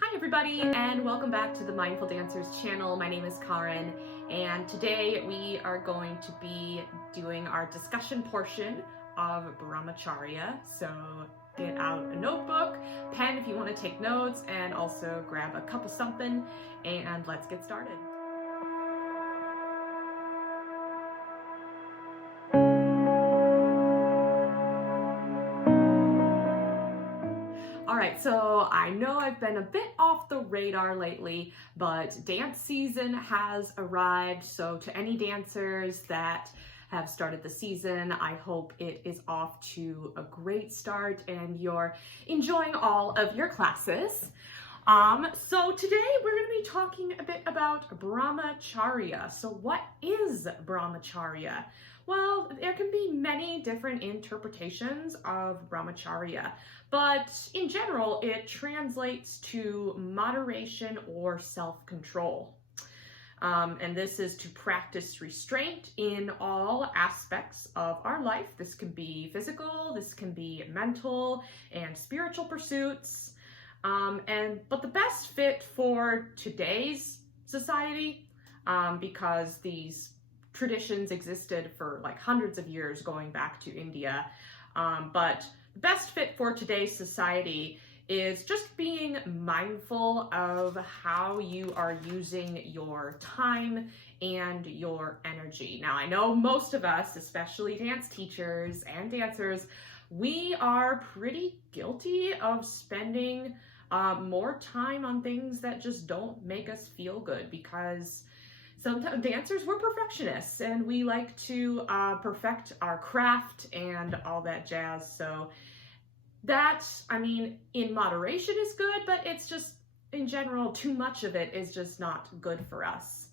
Hi everybody, and welcome back to the Mindful Dancers channel. My name is Karen, and today we are going to be doing our discussion portion of Brahmacharya. So get out a notebook, pen if you want to take notes, and also grab a cup of something, and let's get started. All right, so I know I've been a bit off the radar lately, but dance season has arrived. So to any dancers that have started the season, I hope it is off to a great start and you're enjoying all of your classes. So today we're going to be talking a bit about Brahmacharya. So what is Brahmacharya? Well, there can be many different interpretations of Brahmacharya, but in general, it translates to moderation or self-control. And this is to practice restraint in all aspects of our life. This can be physical, this can be mental and spiritual pursuits. But the best fit for today's society, because these traditions existed for like hundreds of years going back to India. But the best fit for today's society is just being mindful of how you are using your time and your energy. Now, I know most of us, especially dance teachers and dancers, we are pretty guilty of spending more time on things that just don't make us feel good, because sometimes dancers, we're perfectionists and we like to perfect our craft and all that jazz. So that, I mean, in moderation is good, but it's just, in general, too much of it is just not good for us.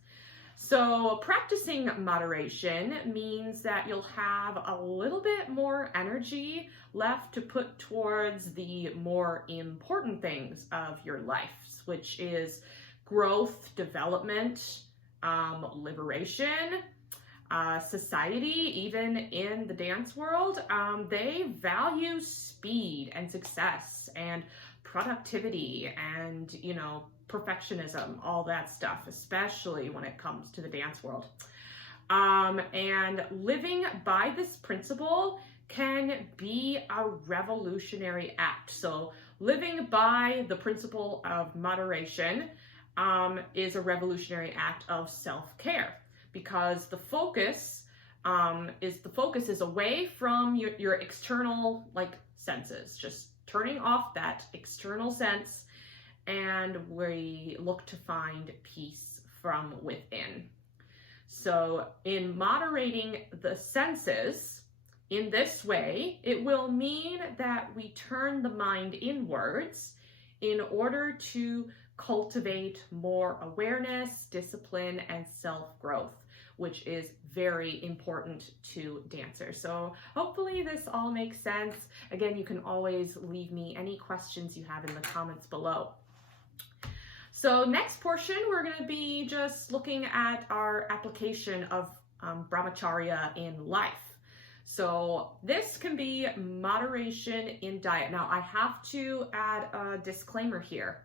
So practicing moderation means that you'll have a little bit more energy left to put towards the more important things of your life, which is growth, development, liberation. Society, even in the dance world, they value speed and success and productivity and, perfectionism, all that stuff, especially when it comes to the dance world. And living by this principle can be a revolutionary act. So living by the principle of moderation is a revolutionary act of self-care, because the focus is away from your external senses, just turning off that external sense, and we look to find peace from within. So in moderating the senses in this way, it will mean that we turn the mind inwards in order to cultivate more awareness, discipline, and self-growth, which is very important to dancers. So hopefully this all makes sense. Again, you can always leave me any questions you have in the comments below. So next portion, we're going to be just looking at our application of Brahmacharya in life. So this can be moderation in diet. Now, I have to add a disclaimer here,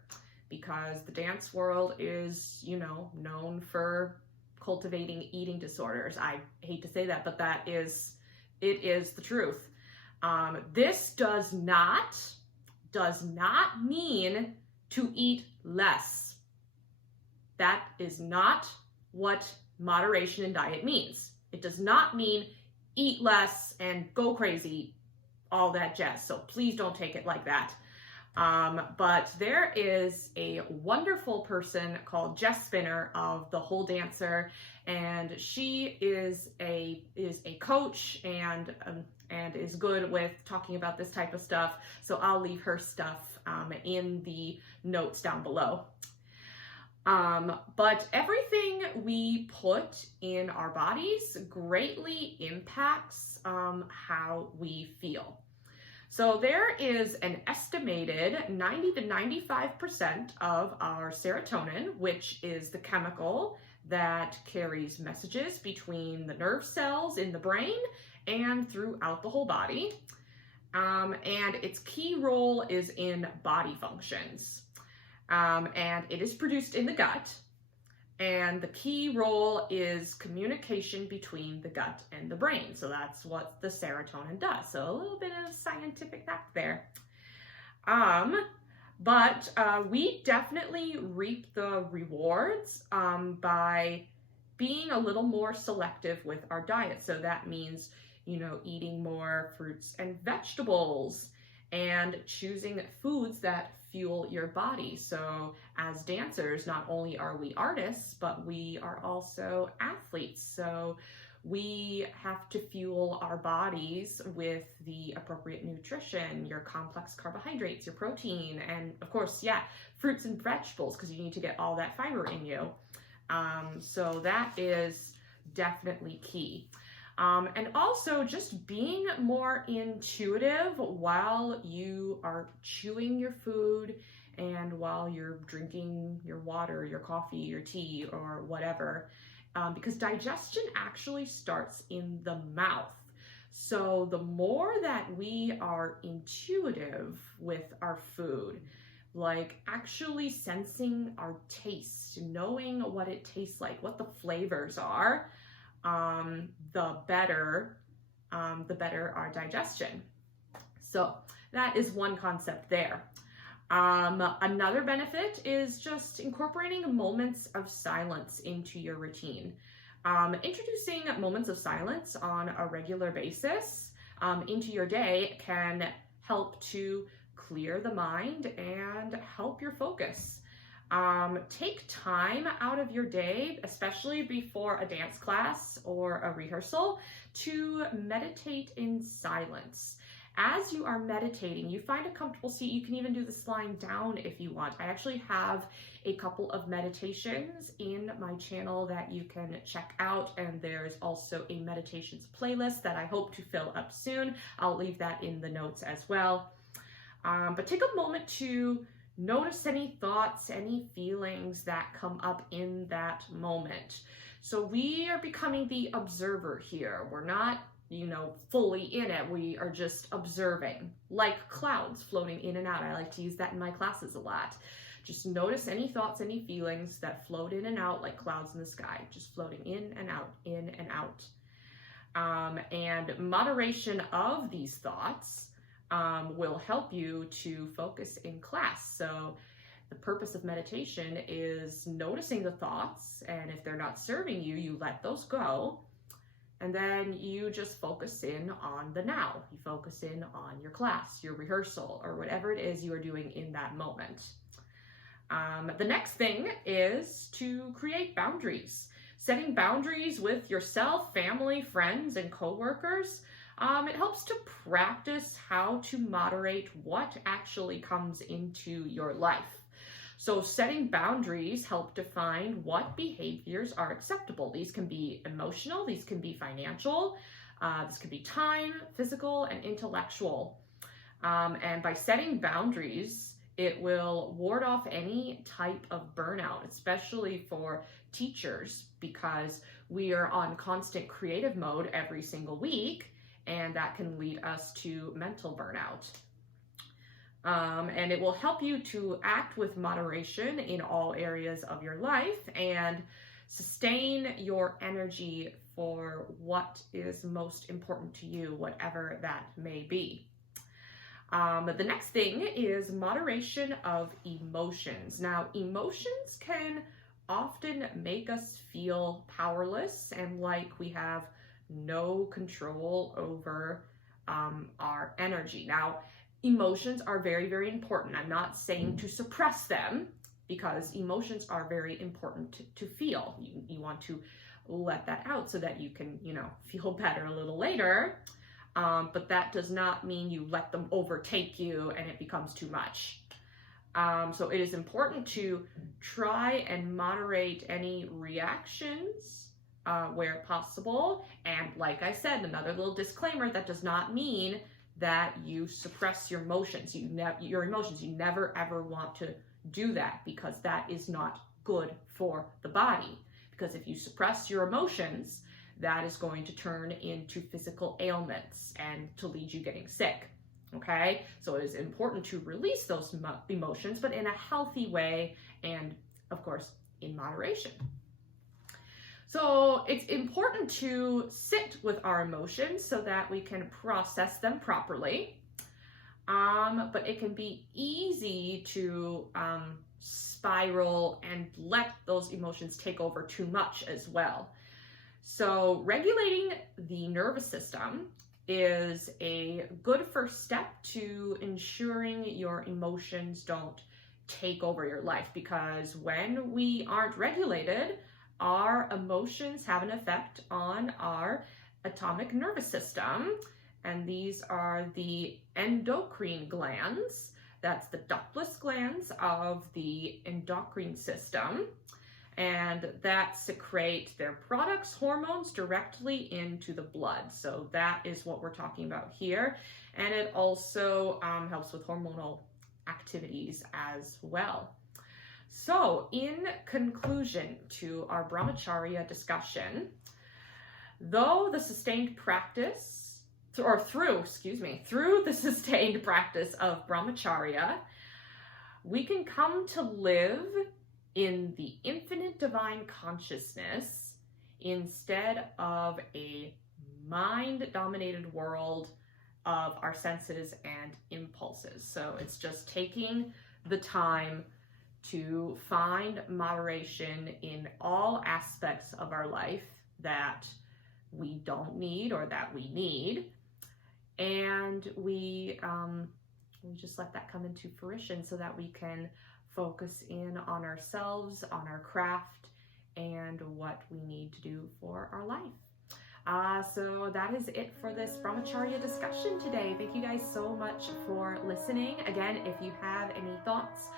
because the dance world is, known for cultivating eating disorders. I hate to say that, but it is the truth. This does not mean to eat less. That is not what moderation in diet means. It does not mean eat less and go crazy, all that jazz. So please don't take it like that. But there is a wonderful person called Jess Spinner of The Whole Dancer, and she is a coach and is good with talking about this type of stuff. So I'll leave her stuff in the notes down below. But everything we put in our bodies greatly impacts how we feel. So there is an estimated 90 to 95% of our serotonin, which is the chemical that carries messages between the nerve cells in the brain and throughout the whole body. And its key role is in body functions. and it is produced in the gut. And the key role is communication between the gut and the brain. So that's what the serotonin does. So a little bit of scientific fact there. But we definitely reap the rewards by being a little more selective with our diet. So that means, eating more fruits and vegetables and choosing foods that fuel your body. So as dancers, not only are we artists, but we are also athletes. So we have to fuel our bodies with the appropriate nutrition, your complex carbohydrates, your protein, and of course, fruits and vegetables, because you need to get all that fiber in you. So that is definitely key. And also just being more intuitive while you are chewing your food and while you're drinking your water, your coffee, your tea, or whatever, because digestion actually starts in the mouth. So the more that we are intuitive with our food, like actually sensing our taste, knowing what it tastes like, what the flavors are, the better our digestion. So that is one concept there. Another benefit is just incorporating moments of silence into your routine. Introducing moments of silence on a regular basis into your day can help to clear the mind and help your focus. Take time out of your day, especially before a dance class or a rehearsal, to meditate in silence. As you are meditating, you find a comfortable seat. You can even do this lying down if you want. I actually have a couple of meditations in my channel that you can check out, and there's also a meditations playlist that I hope to fill up soon. I'll leave that in the notes as well. But take a moment to notice any thoughts, any feelings that come up in that moment. So we are becoming the observer here. We're not, fully in it. We are just observing, like clouds floating in and out. I like to use that in my classes a lot. Just notice any thoughts, any feelings that float in and out like clouds in the sky, just floating in and out, in and out. And moderation of these thoughts will help you to focus in class. So the purpose of meditation is noticing the thoughts, and if they're not serving you, you let those go. And then you just focus in on the now. You focus in on your class, your rehearsal, or whatever it is you are doing in that moment. The next thing is to create boundaries. Setting boundaries with yourself, family, friends, and coworkers. It helps to practice how to moderate what actually comes into your life. So setting boundaries help define what behaviors are acceptable. These can be emotional, these can be financial, this could be time, physical, and intellectual. And by setting boundaries, it will ward off any type of burnout, especially for teachers, because we are on constant creative mode every single week, and that can lead us to mental burnout. And it will help you to act with moderation in all areas of your life and sustain your energy for what is most important to you, whatever that may be. The next thing is moderation of emotions. Now, emotions can often make us feel powerless and like we have no control over our energy. Now, emotions are very, very important. I'm not saying to suppress them, because emotions are very important to feel. You want to let that out so that you can, feel better a little later. But that does not mean you let them overtake you and it becomes too much. So it is important to try and moderate any reactions where possible. And like I said, another little disclaimer, that does not mean that you suppress your emotions. You never ever want to do that, because that is not good for the body. Because if you suppress your emotions, that is going to turn into physical ailments and to lead you getting sick. Okay, so it is important to release those emotions, but in a healthy way, and of course, in moderation. So it's important to sit with our emotions so that we can process them properly. But it can be easy to spiral and let those emotions take over too much as well. So regulating the nervous system is a good first step to ensuring your emotions don't take over your life, because when we aren't regulated, our emotions have an effect on our atomic nervous system. And these are the endocrine glands. That's the ductless glands of the endocrine system. And that secrete their products, hormones, directly into the blood. So that is what we're talking about here. And it also helps with hormonal activities as well. So in conclusion to our Brahmacharya discussion, through the sustained practice of Brahmacharya, we can come to live in the infinite divine consciousness instead of a mind-dominated world of our senses and impulses. So it's just taking the time to find moderation in all aspects of our life that we don't need or that we need, and we just let that come into fruition so that we can focus in on ourselves, on our craft, and what we need to do for our life. So that is it for this Brahmacharya discussion today. Thank you guys so much for listening. Again, if you have any thoughts,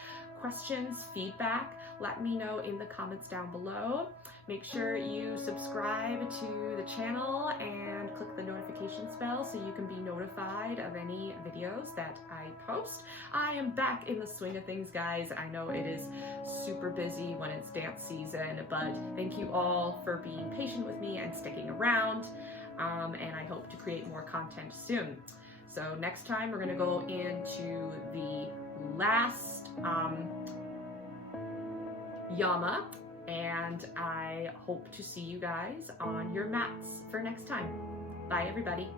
questions, feedback, let me know in the comments down below. Make sure you subscribe to the channel and click the notifications bell so you can be notified of any videos that I post. I am back in the swing of things, guys. I know it is super busy when it's dance season, but thank you all for being patient with me and sticking around. And I hope to create more content soon. So next time we're going to go into the last yama, and I hope to see you guys on your mats for next time. Bye, everybody.